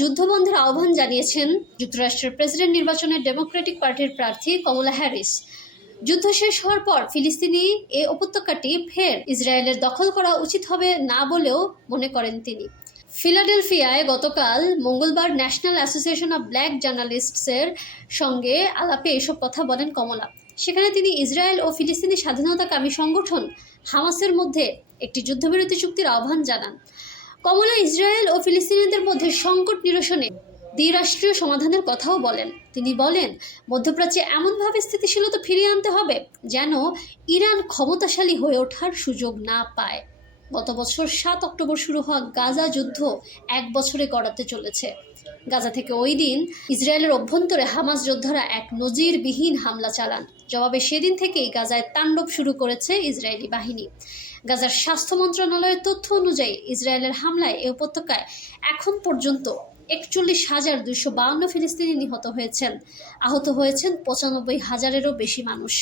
যুদ্ধবন্ধের আহ্বান জানিয়েছেন যুক্তরাষ্ট্রের প্রেসিডেন্ট নির্বাচনে ডেমোক্রেটিক পার্টির প্রার্থী কমলা হ্যারিস। যুদ্ধ শেষ হওয়ার পর ফিলিস্তিনি এ উপত্যকাটি ফের ইসরায়েলের দখল করা উচিত হবে না বলেও মনে করেন তিনি। ফিলাডেলফিয়ায় গতকাল মঙ্গলবার ন্যাশনাল অ্যাসোসিয়েশন অব ব্ল্যাক জার্নালিস্টসের সঙ্গে আলাপে এসব কথা বলেন কমলা। সেখানে তিনি ইসরায়েল ও ফিলিস্তিনি স্বাধীনতাকামী সংগঠন হামাসের মধ্যে একটি যুদ্ধবিরতি চুক্তির আহ্বান জানান। কমলা ইসরায়েল ও ফিলিস্তিনিদের মধ্যে সংকট নিরসনে দ্বিরাষ্ট্রীয় সমাধানের কথাও বলেন। তিনি বলেন, মধ্যপ্রাচ্যে এমনভাবে স্থিতিশীলতা ফিরিয়ে আনতে হবে যেন ইরান ক্ষমতাশালী হয়ে ওঠার সুযোগ না পায়। গত বছর সাত অক্টোবর শুরু হওয়া গাজা যুদ্ধ এক বছরে গড়াতে চলেছে। গাজা থেকে ওই দিন ইসরায়েলের অভ্যন্তরে হামাস যোদ্ধারা এক নজিরবিহীন হামলা চালান। জবাবে সেদিন থেকেই গাজায় তাণ্ডব শুরু করেছে ইসরায়েলি বাহিনী। গাজার স্বাস্থ্য মন্ত্রণালয়ের তথ্য অনুযায়ী ইসরায়েলের হামলায় এ উপত্যকায় এখন পর্যন্ত একচল্লিশ হাজার দুইশো বাউন্ন ফিলিস্তিনি নিহত হয়েছেন। আহত হয়েছেন পঁচানব্বই হাজারেরও বেশি মানুষ।